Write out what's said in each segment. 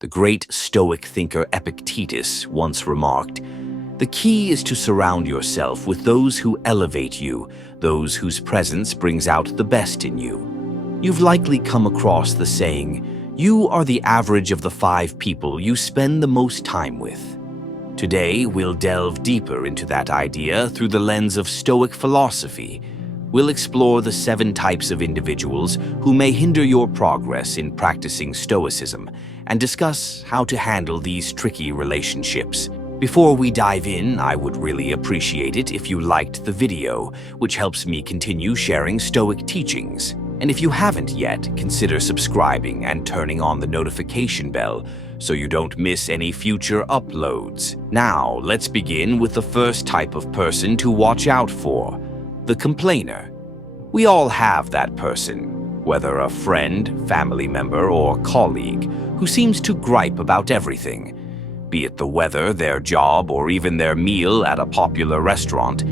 The great Stoic thinker Epictetus once remarked, "The key is to surround yourself with those who elevate you, those whose presence brings out the best in you." You've likely come across the saying, "You are the average of the 5 people you spend the most time with." Today, we'll delve deeper into that idea through the lens of Stoic philosophy. We'll explore the 7 types of individuals who may hinder your progress in practicing Stoicism and discuss how to handle these tricky relationships. Before we dive in, I would really appreciate it if you liked the video, which helps me continue sharing Stoic teachings. And if you haven't yet, consider subscribing and turning on the notification bell so you don't miss any future uploads. Now, let's begin with the first type of person to watch out for: the complainer. We all have that person, whether a friend, family member, or colleague, who seems to gripe about everything. Be it the weather, their job, or even their meal at a popular restaurant,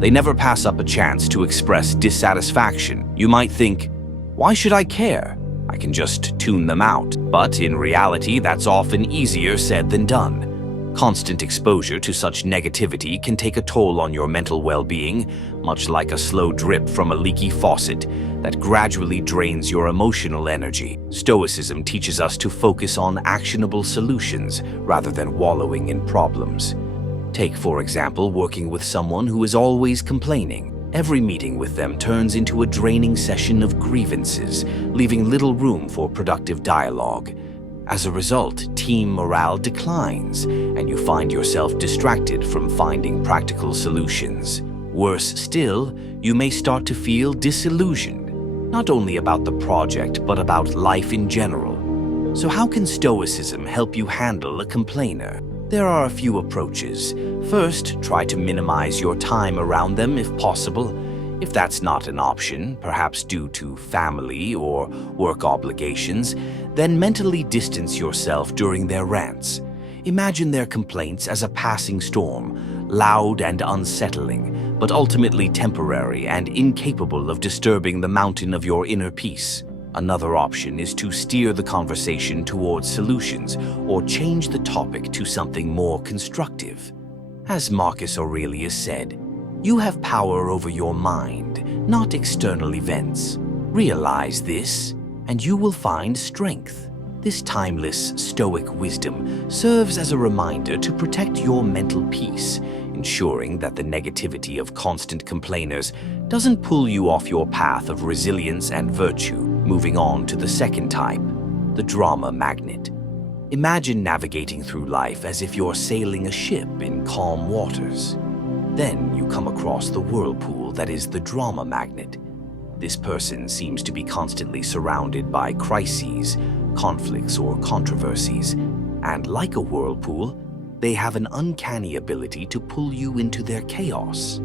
they never pass up a chance to express dissatisfaction. You might think, "Why should I care? I can just tune them out." But in reality, that's often easier said than done. Constant exposure to such negativity can take a toll on your mental well-being, much like a slow drip from a leaky faucet that gradually drains your emotional energy. Stoicism teaches us to focus on actionable solutions rather than wallowing in problems. Take, for example, working with someone who is always complaining. Every meeting with them turns into a draining session of grievances, leaving little room for productive dialogue. As a result, team morale declines, and you find yourself distracted from finding practical solutions. Worse still, you may start to feel disillusioned, not only about the project, but about life in general. So how can Stoicism help you handle a complainer? There are a few approaches. First, try to minimize your time around them if possible. If that's not an option, perhaps due to family or work obligations, then mentally distance yourself during their rants. Imagine their complaints as a passing storm, loud and unsettling, but ultimately temporary and incapable of disturbing the mountain of your inner peace. Another option is to steer the conversation towards solutions or change the topic to something more constructive. As Marcus Aurelius said, "You have power over your mind, not external events. Realize this, and you will find strength." This timeless Stoic wisdom serves as a reminder to protect your mental peace, ensuring that the negativity of constant complainers doesn't pull you off your path of resilience and virtue. Moving on to the second type, the drama magnet. Imagine navigating through life as if you're sailing a ship in calm waters. Then you come across the whirlpool that is the drama magnet. This person seems to be constantly surrounded by crises, conflicts, or controversies, and like a whirlpool, they have an uncanny ability to pull you into their chaos.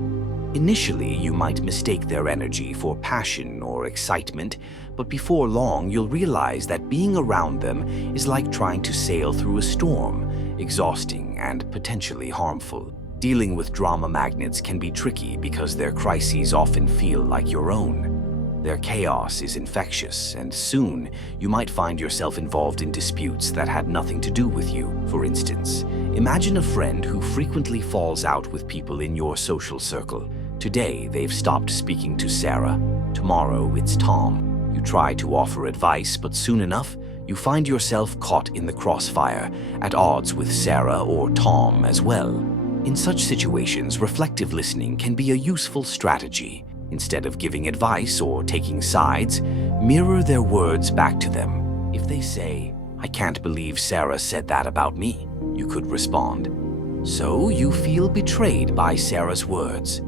Initially, you might mistake their energy for passion or excitement, but before long, you'll realize that being around them is like trying to sail through a storm, exhausting and potentially harmful. Dealing with drama magnets can be tricky because their crises often feel like your own. Their chaos is infectious, and soon you might find yourself involved in disputes that had nothing to do with you. For instance, imagine a friend who frequently falls out with people in your social circle. Today, they've stopped speaking to Sarah. Tomorrow, it's Tom. You try to offer advice, but soon enough, you find yourself caught in the crossfire, at odds with Sarah or Tom as well. In such situations, reflective listening can be a useful strategy. Instead of giving advice or taking sides, mirror their words back to them. If they say, "I can't believe Sarah said that about me," you could respond, "So you feel betrayed by Sarah's words."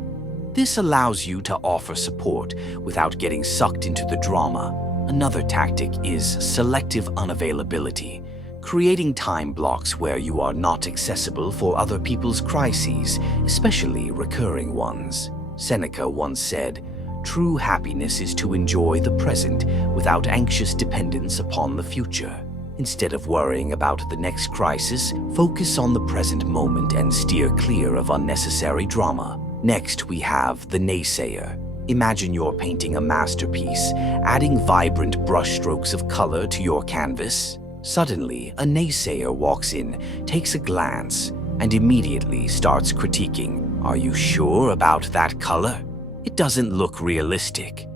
This allows you to offer support without getting sucked into the drama. Another tactic is selective unavailability, creating time blocks where you are not accessible for other people's crises, especially recurring ones. Seneca once said, "True happiness is to enjoy the present without anxious dependence upon the future." Instead of worrying about the next crisis, focus on the present moment and steer clear of unnecessary drama. Next, we have the naysayer. Imagine you're painting a masterpiece, adding vibrant brushstrokes of color to your canvas. Suddenly, a naysayer walks in, takes a glance, and immediately starts critiquing. "Are you sure about that color? It doesn't look realistic."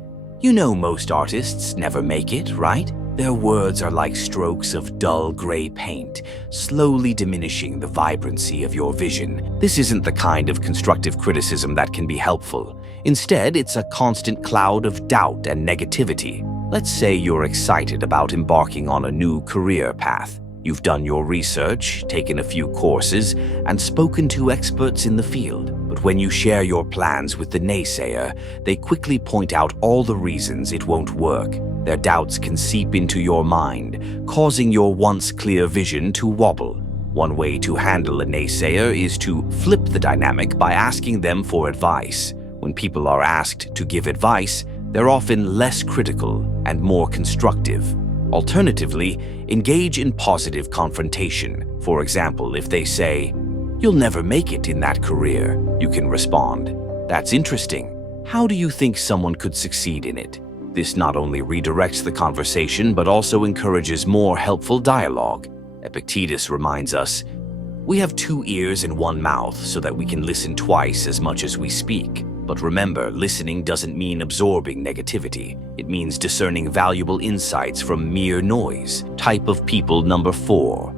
You know most artists never make it, right? Their words are like strokes of dull gray paint, slowly diminishing the vibrancy of your vision. This isn't the kind of constructive criticism that can be helpful. Instead, it's a constant cloud of doubt and negativity. Let's say you're excited about embarking on a new career path. You've done your research, taken a few courses, and spoken to experts in the field. But when you share your plans with the naysayer, they quickly point out all the reasons it won't work. Their doubts can seep into your mind, causing your once clear vision to wobble. One way to handle a naysayer is to flip the dynamic by asking them for advice. When people are asked to give advice, they're often less critical and more constructive. Alternatively, engage in positive confrontation. For example, if they say, "You'll never make it in that career," you can respond, "That's interesting. How do you think someone could succeed in it?" This not only redirects the conversation, but also encourages more helpful dialogue. Epictetus reminds us, "We have 2 ears and 1 mouth so that we can listen twice as much as we speak." But remember, listening doesn't mean absorbing negativity. It means discerning valuable insights from mere noise. Type of people number 4.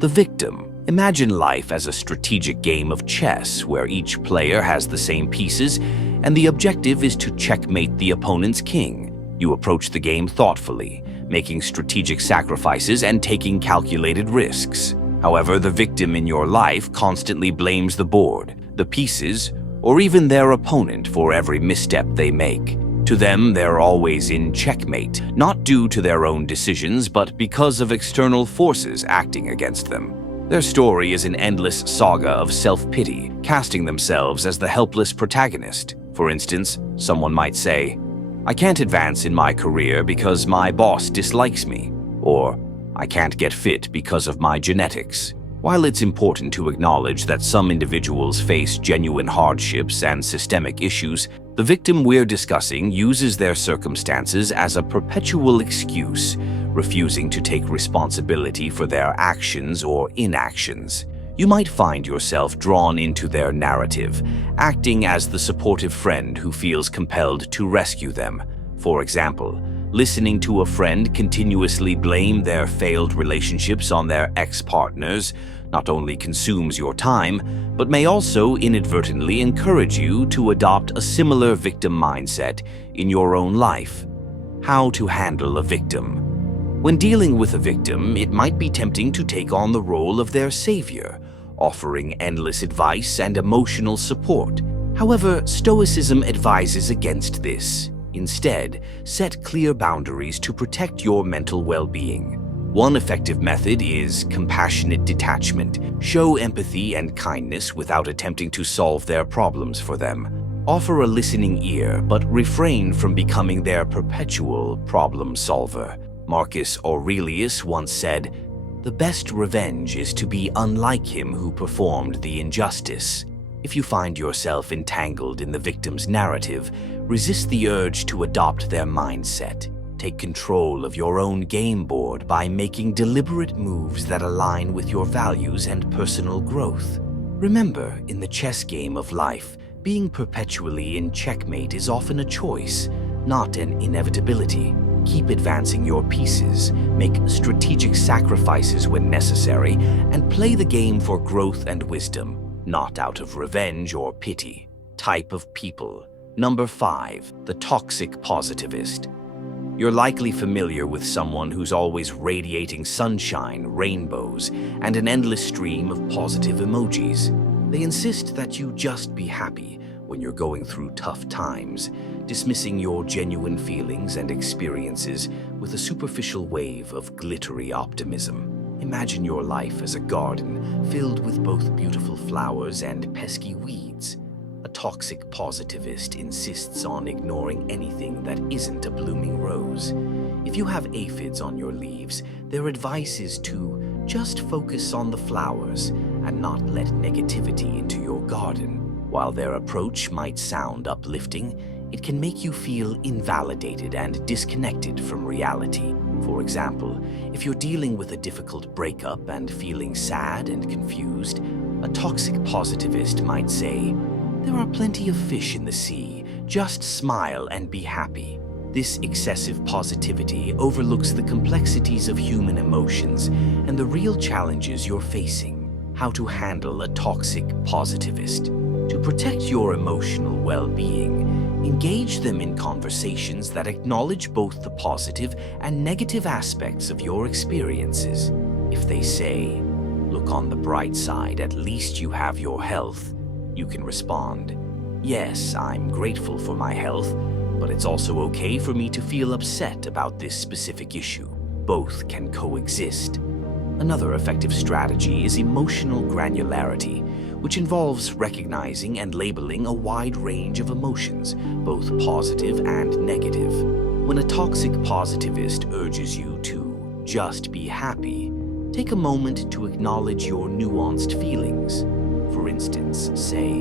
The victim. Imagine life as a strategic game of chess where each player has the same pieces and the objective is to checkmate the opponent's king. You approach the game thoughtfully, making strategic sacrifices and taking calculated risks. However, the victim in your life constantly blames the board, the pieces, or even their opponent for every misstep they make. To them, they're always in checkmate, not due to their own decisions, but because of external forces acting against them. Their story is an endless saga of self-pity, casting themselves as the helpless protagonist. For instance, someone might say, "I can't advance in my career because my boss dislikes me," or "I can't get fit because of my genetics." While it's important to acknowledge that some individuals face genuine hardships and systemic issues, the victim we're discussing uses their circumstances as a perpetual excuse, refusing to take responsibility for their actions or inactions. You might find yourself drawn into their narrative, acting as the supportive friend who feels compelled to rescue them. For example, listening to a friend continuously blame their failed relationships on their ex-partners not only consumes your time, but may also inadvertently encourage you to adopt a similar victim mindset in your own life. How to handle a victim. When dealing with a victim, it might be tempting to take on the role of their savior, offering endless advice and emotional support. However, Stoicism advises against this. Instead, set clear boundaries to protect your mental well-being. One effective method is compassionate detachment. Show empathy and kindness without attempting to solve their problems for them. Offer a listening ear, but refrain from becoming their perpetual problem solver. Marcus Aurelius once said, "The best revenge is to be unlike him who performed the injustice." If you find yourself entangled in the victim's narrative, resist the urge to adopt their mindset. Take control of your own game board by making deliberate moves that align with your values and personal growth. Remember, in the chess game of life, being perpetually in checkmate is often a choice, not an inevitability. Keep advancing your pieces, make strategic sacrifices when necessary, and play the game for growth and wisdom, not out of revenge or pity. Type of people. Number 5, the toxic positivist. You're likely familiar with someone who's always radiating sunshine, rainbows, and an endless stream of positive emojis. They insist that you just be happy when you're going through tough times, dismissing your genuine feelings and experiences with a superficial wave of glittery optimism. Imagine your life as a garden filled with both beautiful flowers and pesky weeds. A toxic positivist insists on ignoring anything that isn't a blooming rose. If you have aphids on your leaves, their advice is to just focus on the flowers and not let negativity into your garden. While their approach might sound uplifting, it can make you feel invalidated and disconnected from reality. For example, if you're dealing with a difficult breakup and feeling sad and confused, a toxic positivist might say, "There are plenty of fish in the sea, just smile and be happy." This excessive positivity overlooks the complexities of human emotions and the real challenges you're facing. How to handle a toxic positivist. To protect your emotional well-being, engage them in conversations that acknowledge both the positive and negative aspects of your experiences. If they say, "Look on the bright side, at least you have your health," you can respond, "Yes, I'm grateful for my health, but it's also okay for me to feel upset about this specific issue." Both can coexist. Another effective strategy is emotional granularity, which involves recognizing and labeling a wide range of emotions, both positive and negative. When a toxic positivist urges you to just be happy, take a moment to acknowledge your nuanced feelings. For instance, say,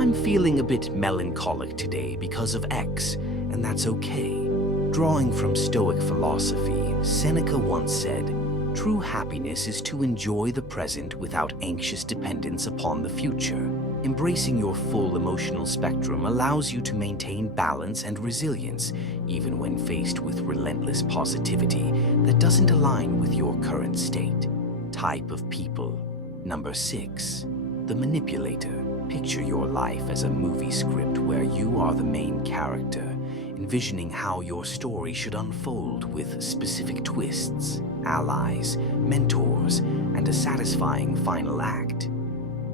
"I'm feeling a bit melancholic today because of X, and that's okay." Drawing from Stoic philosophy, Seneca once said, "True happiness is to enjoy the present without anxious dependence upon the future." Embracing your full emotional spectrum allows you to maintain balance and resilience, even when faced with relentless positivity that doesn't align with your current state. Type of people. Number 6. The manipulator. Picture your life as a movie script where you are the main character, envisioning how your story should unfold with specific twists, allies, mentors, and a satisfying final act.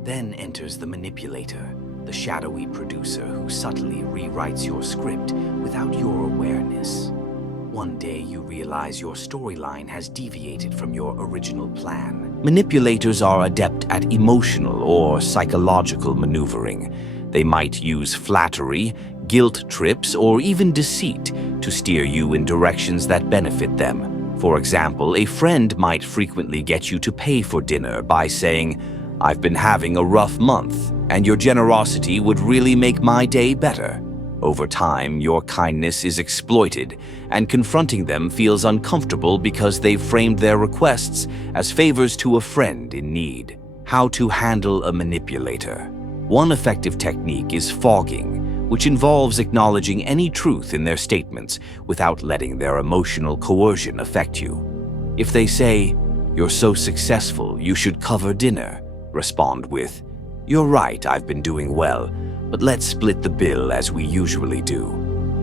Then enters the manipulator, the shadowy producer who subtly rewrites your script without your awareness. One day you realize your storyline has deviated from your original plan. Manipulators are adept at emotional or psychological maneuvering. They might use flattery, guilt trips, or even deceit to steer you in directions that benefit them. For example, a friend might frequently get you to pay for dinner by saying, "I've been having a rough month, and your generosity would really make my day better." Over time, your kindness is exploited, and confronting them feels uncomfortable because they've framed their requests as favors to a friend in need. How to handle a manipulator. One effective technique is fogging, which involves acknowledging any truth in their statements without letting their emotional coercion affect you. If they say, "You're so successful, you should cover dinner," respond with, "You're right, I've been doing well, but let's split the bill as we usually do."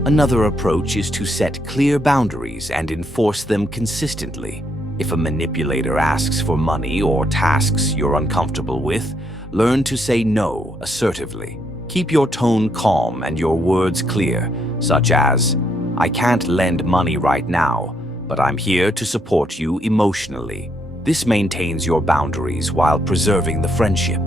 Another approach is to set clear boundaries and enforce them consistently. If a manipulator asks for money or tasks you're uncomfortable with, learn to say no assertively. Keep your tone calm and your words clear, such as, "I can't lend money right now, but I'm here to support you emotionally." This maintains your boundaries while preserving the friendship.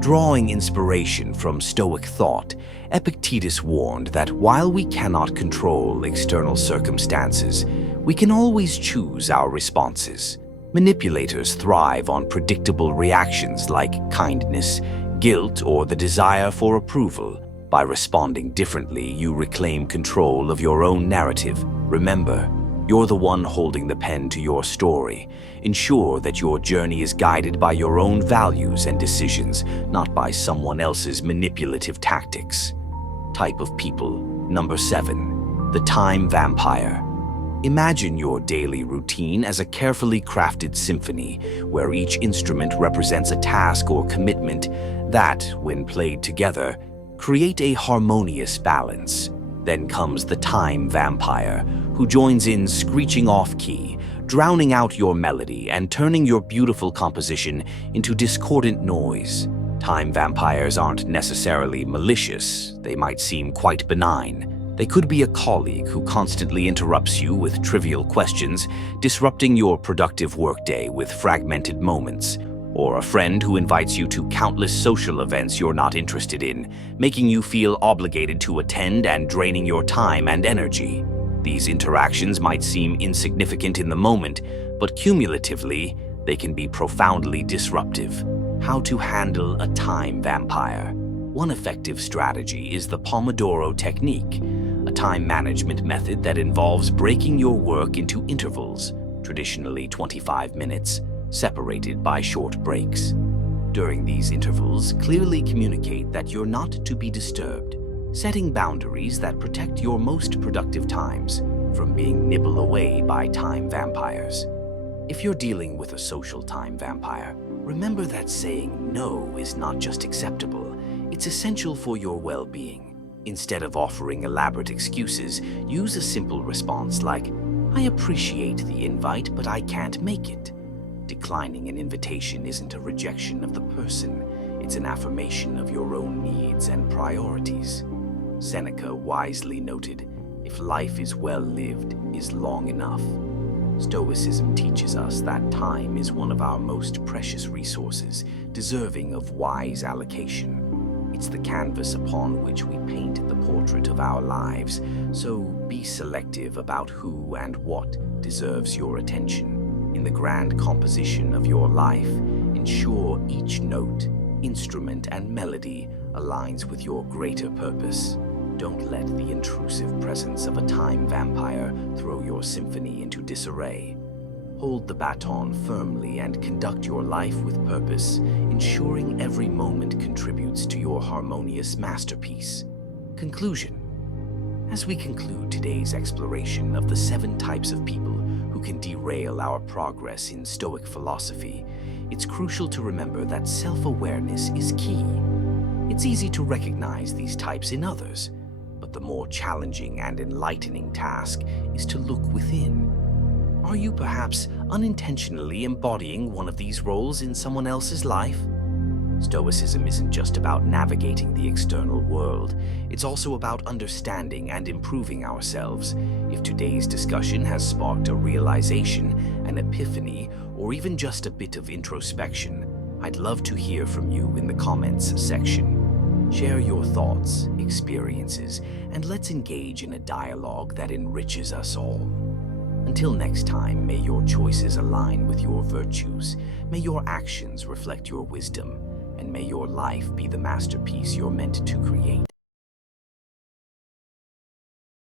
Drawing inspiration from Stoic thought, Epictetus warned that while we cannot control external circumstances, we can always choose our responses. Manipulators thrive on predictable reactions like kindness, guilt, or the desire for approval. By responding differently, you reclaim control of your own narrative. Remember, you're the one holding the pen to your story. Ensure that your journey is guided by your own values and decisions, not by someone else's manipulative tactics. Type of people. Number 7. The time vampire. Imagine your daily routine as a carefully crafted symphony, where each instrument represents a task or commitment that, when played together, create a harmonious balance. Then comes the time vampire, who joins in screeching off-key, drowning out your melody and turning your beautiful composition into discordant noise. Time vampires aren't necessarily malicious. They might seem quite benign. They could be a colleague who constantly interrupts you with trivial questions, disrupting your productive workday with fragmented moments, or a friend who invites you to countless social events you're not interested in, making you feel obligated to attend and draining your time and energy. These interactions might seem insignificant in the moment, but cumulatively, they can be profoundly disruptive. How to handle a time vampire. One effective strategy is the Pomodoro technique, a time management method that involves breaking your work into intervals, traditionally 25 minutes, separated by short breaks. During these intervals, clearly communicate that you're not to be disturbed, setting boundaries that protect your most productive times from being nibbled away by time vampires. If you're dealing with a social time vampire, remember that saying no is not just acceptable, it's essential for your well-being. Instead of offering elaborate excuses, use a simple response like, "I appreciate the invite, but I can't make it." Declining an invitation isn't a rejection of the person, it's an affirmation of your own needs and priorities. Seneca wisely noted, "If life is well lived, is long enough." Stoicism teaches us that time is one of our most precious resources, deserving of wise allocation. It's the canvas upon which we paint the portrait of our lives, so be selective about who and what deserves your attention. In the grand composition of your life, ensure each note, instrument, and melody aligns with your greater purpose. Don't let the intrusive presence of a time vampire throw your symphony into disarray. Hold the baton firmly and conduct your life with purpose, ensuring every moment contributes to your harmonious masterpiece. Conclusion. As we conclude today's exploration of the 7 types of people who can derail our progress in Stoic philosophy, it's crucial to remember that self-awareness is key. It's easy to recognize these types in others, but the more challenging and enlightening task is to look within. Are you perhaps unintentionally embodying one of these roles in someone else's life? Stoicism isn't just about navigating the external world, it's also about understanding and improving ourselves. If today's discussion has sparked a realization, an epiphany, or even just a bit of introspection, I'd love to hear from you in the comments section. Share your thoughts, experiences, and let's engage in a dialogue that enriches us all. Until next time, may your choices align with your virtues, may your actions reflect your wisdom, and may your life be the masterpiece you're meant to create.